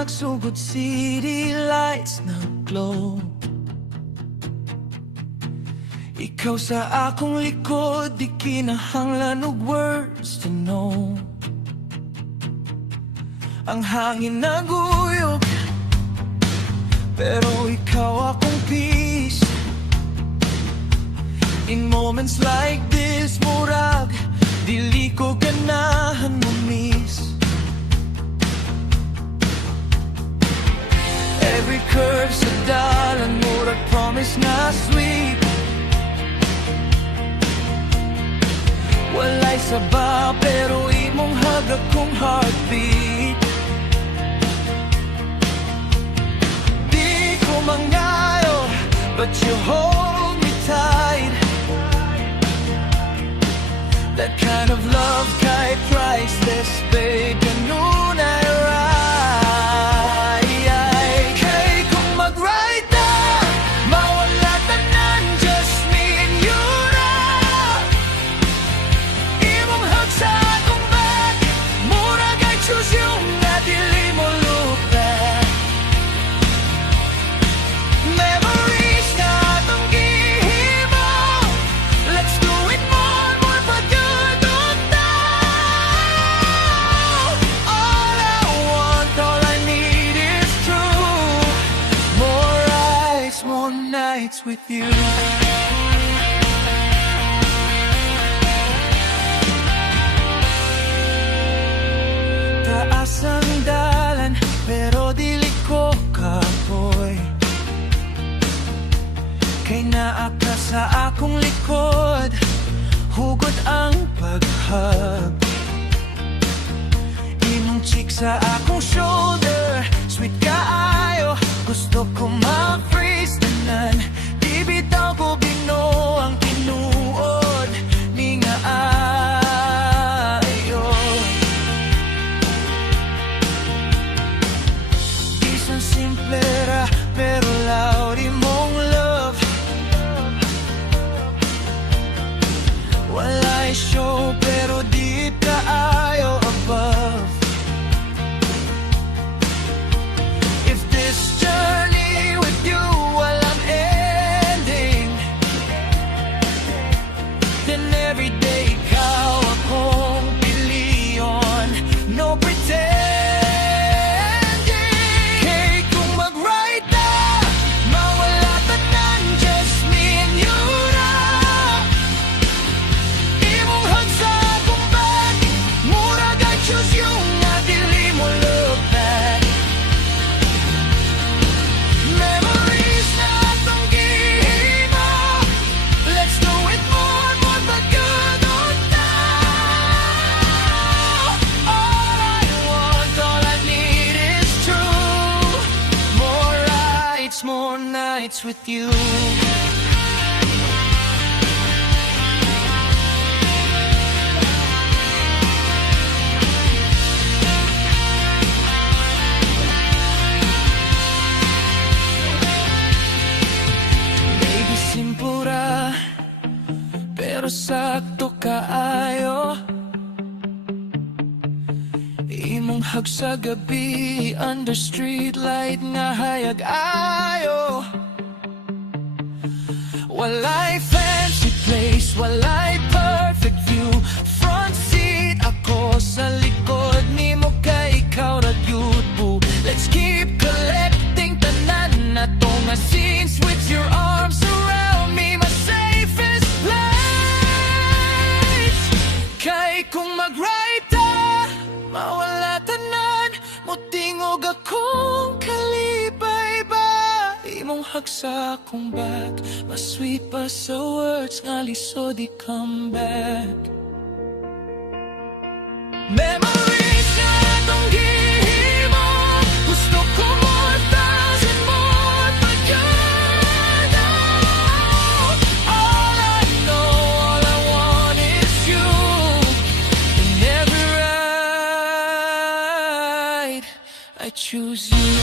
nagsugod, city lights nag-glow. Ikaw sa akong likod, di kinahanglan og words to know. Ang hangin naguyog, pero ikaw akong peace. In moments like this, murag dili ko ganahan mo miss. Every curve sa dalan, murag promise na sweet. Walay saba, pero imong hagag kong heartbeat. Di ko mangayo, but you hold me tight. That kind of love kay priceless, babe. Ganun ay right. Kay kung mag-right na, mawala tanan, just me and you na. Imong hug sa akong back, murag I choose you, nga dili mo look back. Memories na atong gihimo, let's do it more pa good on now. All I want, all I need is true. More nights, more nights with you. Taas ang dalan, pero dili ko kapoy. Kay naa ka sa akong likod, hugot ang pag-hug. Imong cheek sa akong shoulder, sweet kaayo. Gusto ko ma-freeze tanan, di bitaw ko bino ang tinuod ni nga ayo. Isang simple ra, pero loud imong love. Walay show, pero di kaayo above. If this journey with you walang ending, then every day ikaw akong piliyon. No pretending. Hey, kung mag-right na, mawala tanan, just me and you na. Imong hug sa akong back, murag I choose you, nga dili mo look back. Memories na atong gihimo, let's do it more but good on now. All I want, all I need is true. More nights with you. Baby, simple ra, pero sakto kaayo. Imong hug sa gabi, under street light nga hayag ayo. Walay fancy place, walay perfect view. Front seat ako, sa likod nimo kay ikaw ra gyud boo. Let's keep collecting tanan na to nga scenes with your arms around me, my safest place. Kay kung mag-right na, mawala tanan, mutingog akong kalipay ba. Imong hug sa akong back, mas sweet pa sa words nga lisod di come back. Memories na atong gihimo, gusto ko more, thousand more pa yun. All I know, all I want is you. In every ride, I choose you.